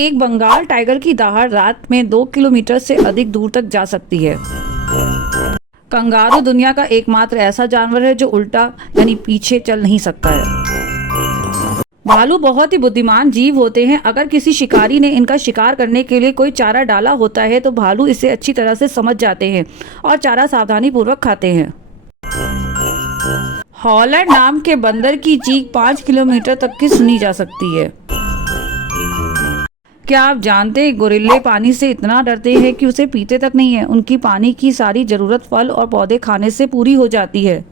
एक बंगाल टाइगर की दहाड़ रात में 2 किलोमीटर से अधिक दूर तक जा सकती है। कंगारू दुनिया का एकमात्र ऐसा जानवर है जो उल्टा यानी पीछे चल नहीं सकता है। भालू बहुत ही बुद्धिमान जीव होते हैं। अगर किसी शिकारी ने इनका शिकार करने के लिए कोई चारा डाला होता है तो भालू इसे अच्छी तरह से समझ जाते हैं और चारा सावधानी पूर्वक खाते हैं। हॉलर नाम के बंदर की चीख 5 किलोमीटर तक की सुनी जा सकती है। क्या आप जानते हैं गोरिल्ले पानी से इतना डरते हैं कि उसे पीते तक नहीं है। उनकी पानी की सारी जरूरत फल और पौधे खाने से पूरी हो जाती है।